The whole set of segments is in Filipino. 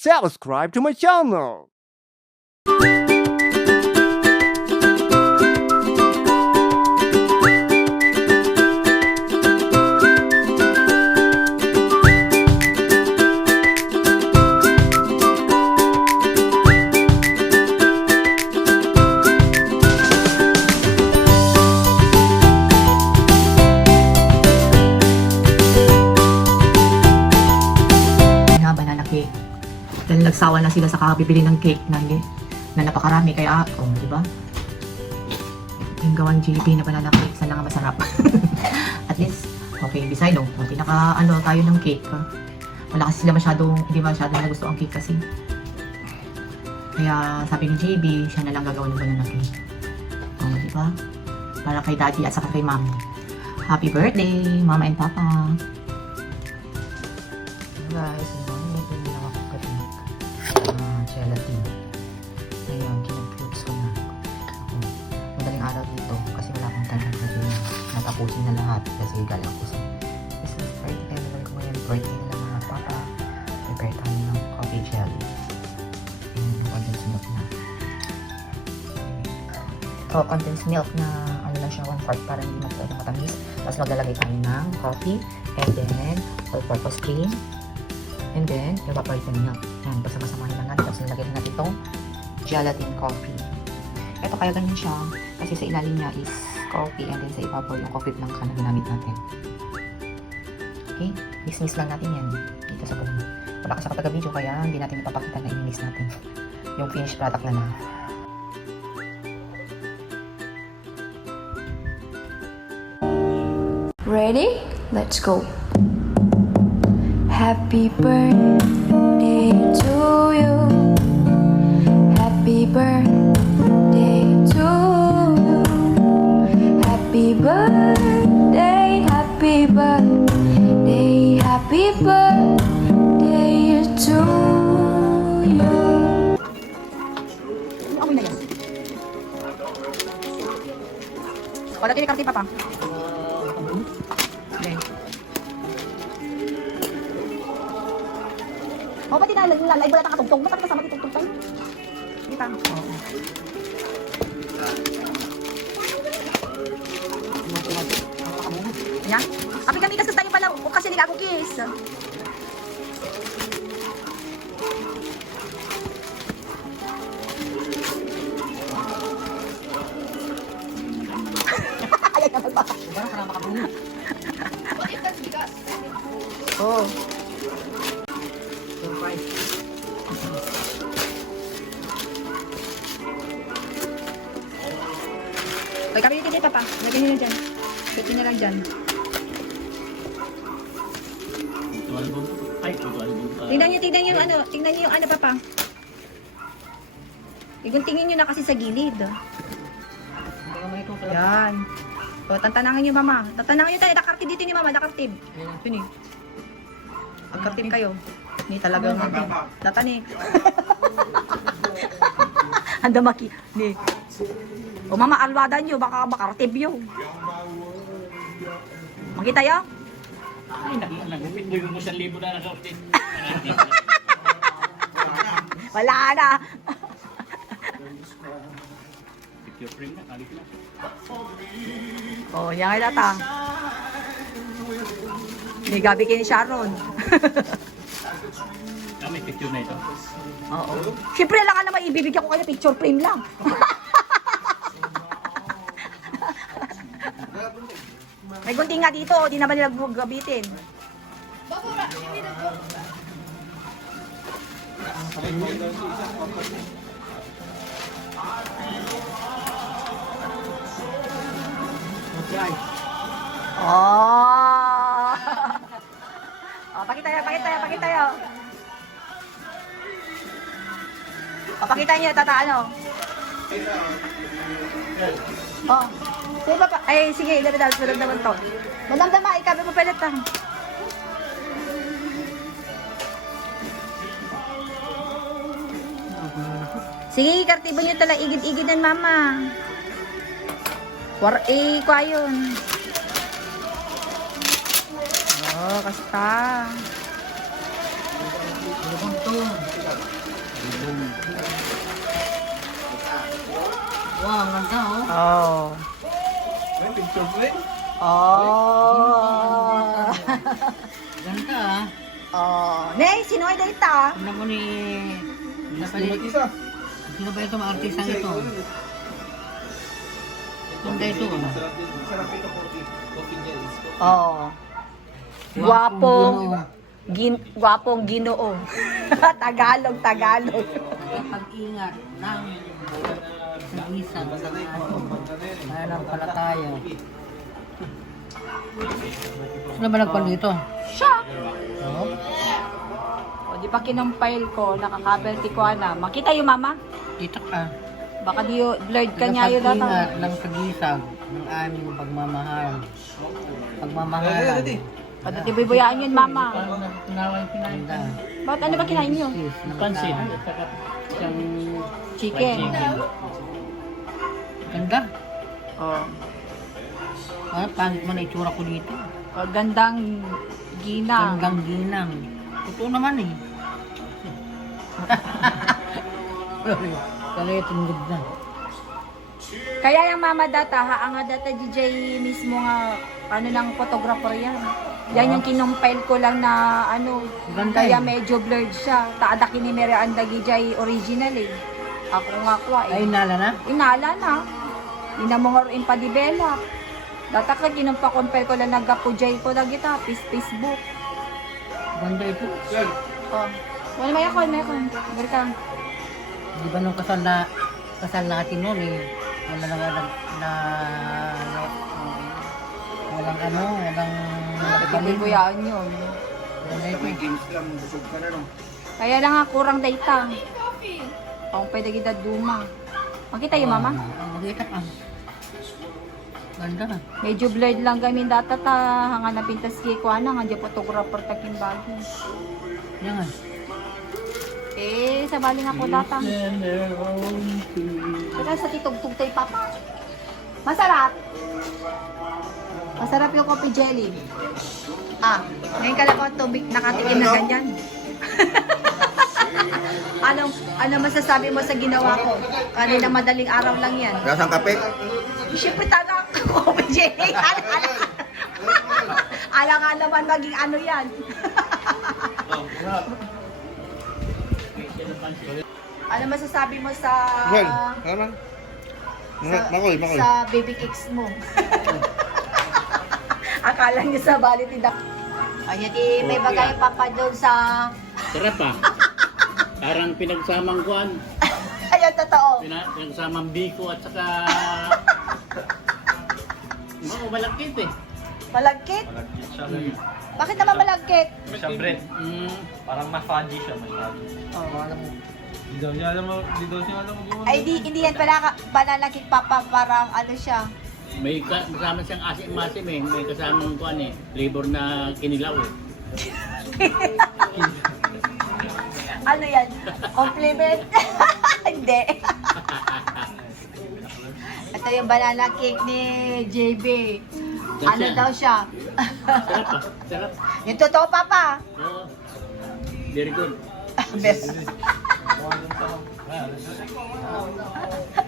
subscribe to my channel. Dahil nagsawa na sila sa kakabibili ng cake na napakarami. Kaya, di ba? Yung gawang JP na banana cake, sana nga masarap. At least, okay, beside pinaka tayo ng cake. Wala kasi sila hindi masyadong nagusto ang cake kasi. Kaya sabi ni JB, siya na lang gagawin ng banana cake. Di ba? Para kay daddy at saka kay mommy. Happy birthday, mama and papa. Guys, gelatin. Ngayon, kinag-fruits ko na. Madaling araw dito kasi wala akong time na natapusin na lahat kasi galang ko sa business birthday. Naman ko ngayon birthday nila mga papa. Prepare tayo ng coffee jelly. Ayan, condensed milk na. Ito, condensed milk na lang siya 1/4 para hindi masyadong matamis. Tapos maglalagay tayo ng coffee and then all-purpose cream. And then, evaporated milk. Yan, basta masamahin lang natin. Tapos nilagay natin itong gelatin coffee. Ito kaya ganyan siya. Kasi sa ilalim niya is coffee and then sa ibabaw yung coffee blanc na ginamit natin. Okay? Mix-mix lang natin yan. Dito sa bulan. Wala kasi ako taga-video kaya hindi natin ipapakita na i-mix natin yung finished product na lang. Ready? Let's go. Happy birthday to you. Happy birthday to you. Happy birthday, happy birthday, happy birthday to you. Amoy na yan. Wala din karti pa pa. O, ba't live wala tang katugtog? Ba't kasama itugtog tayo? Hindi pa. Oo. Yan. Kami kasi tayo pala. O kasi nila ako kiss. Ayan naman ba? Oh. Okay, kami dito pa. Lagyan nyo na dyan. Lagyan nyo lang dyan. Tingnan nyo yung ano. Tingnan nyo yung ano pa. Iguntingin nyo na kasi sa gilid. Yan. O, tantanangin nyo mama. Tantanangin nyo tayo. Dakartib dito ni mama. Dakartib. Yun eh. Agkartib kayo. Hindi talagang tatanik. Anda maki. Ni. O mama, alwada nyo, baka makartib yun. Makita yun? Ay, nagupit mo yung 1,000 na nasorti. Wala na. Picture frame na, kalit na. O, yan ay tatang. May gabi kayo ni Sharon. May picture na ito. Oo. Siyempre lang ka naman ibibigyan ko kayo picture frame lang. May gunting nga dito, di naman nila gabitin. Oh! Oh, pakita nyo. O, pakita nyo, ano. Oh. Sige pa. Ay, sige, dapat naman to. Madamdama, ikabi mo pelet lang. Sige, kartibo nyo tala, igid-igidan mama. Kwa yun. Oh, kasta. Wow, ang ganda oh. Oh. Oh. Ganda ah. Oh. Nay, sino ay data? Tignan mo ni... Sino ba ito mga artista ito? Ganda ito ah. Oh. Gwapong gwapong Ginoo. Tagalog. Pag-ingat ng isang palataya. Sino ba nagpan dito? Siya. Oo. O, di ba kinumpile ko, nakakabel ti ko na. Makita yung mama? Dito ka. Baka di blurred ka niya yun data. Pag-ingat ng tagisag ng aming pagmamahal. Pagmamahalan. Pati bubuyaan yun, mama. Ganda. Bakit ano ba kinain niyo? Pansin. At saka siyang Chicken. Ganda. Oh. Ah, pangit mo na itsura ko dito. O, gandang ginang. Gandang ginang. Totoo naman eh. Kaya itong ganda. Kaya yung mama data, ang data DJ mismo nga, ano lang, photographer yan. Yan yung kinumpile ko lang na, ano, Ganda kaya eh. medyo blurred siya. Taada kinimere ang DJ original eh. Ako nga ko Ay, eh. nala na? Inala na. Inamongor in pa-develop. Data ka, kinumpa-compare ko lang nagapujay ko na kita, Facebook. Ganda ito. Oh. Wala may ako. Welcome. Di ba nung kasal natin noon eh, wala walang Bibuyaan yun. Ganda ito eh. Kaya lang nga, kurang data. Kung pwede kita duma. Makita yung mama? Makita ka. Ganda. Medyo blurred lang kami data ta. Hanga na pintas kay ko ana. Nga photographer takin bago. Yan nga. Eh, sa baling ako data. Kaya sa titugtog tayo papa. Masarap. Masarap yung coffee jelly. Ah, ngayon ka lang ako tubig nakatikim na ganyan. Ano masasabi mo sa ginawa ko? Kanina madaling araw lang yan. Lasang kape? Siyempre tanak coffee jelly. Alang naman maging ano yan. Ano masasabi mo sa Naman. sa baby cakes mo? Akala niyo sa balit tidak. Ayan, may bagay papa doon sa... sarap ah. Parang pinagsamang kuan. Ayan, totoo. Pinagsamang biko at saka... malakit eh. Malagkit? Mm. Bakit naman malagkit? Siya bread. Mm. Parang ma-fudgy siya, masyado. Oo, alam mo. Hindi daw niya alam mo. Ay, hindi yan pala banana cake papa. Parang ano siya. May kasama siyang asim-masim eh. May kasamang kuan eh. Flavor na kinilaw eh. Ano yan? Compliment? Hindi. Ito yung banana cake ni JB. Ano Yan siya. daw siya? Sarap ah. Sarap. Yung totoo papa. Oo. Very good. Best.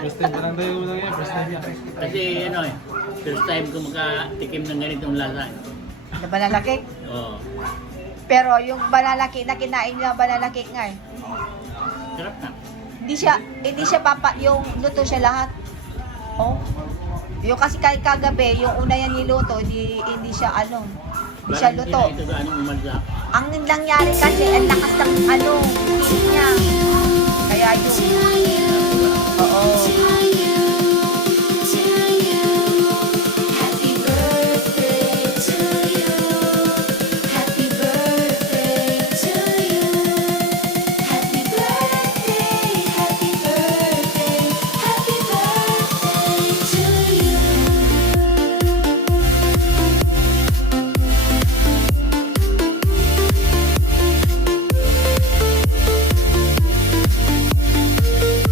First time pa lang tayo lang yan. First time yan. Kasi ano eh. First time ko makatikim ng ganitong lasa eh. Na banana cake? Oo. Pero yung banana cake na kinain niya, banana cake nga eh. Sarap na. Hindi siya papa, yung luto siya lahat. Oh. Yung kasi kagabi, yung una yan niluto, hindi siya ano, hindi siya Parang luto. hindi na ito gaano umadla. Ang nangyari kasi, ang lakas ng ano, heat niya. Kaya yun. Oo.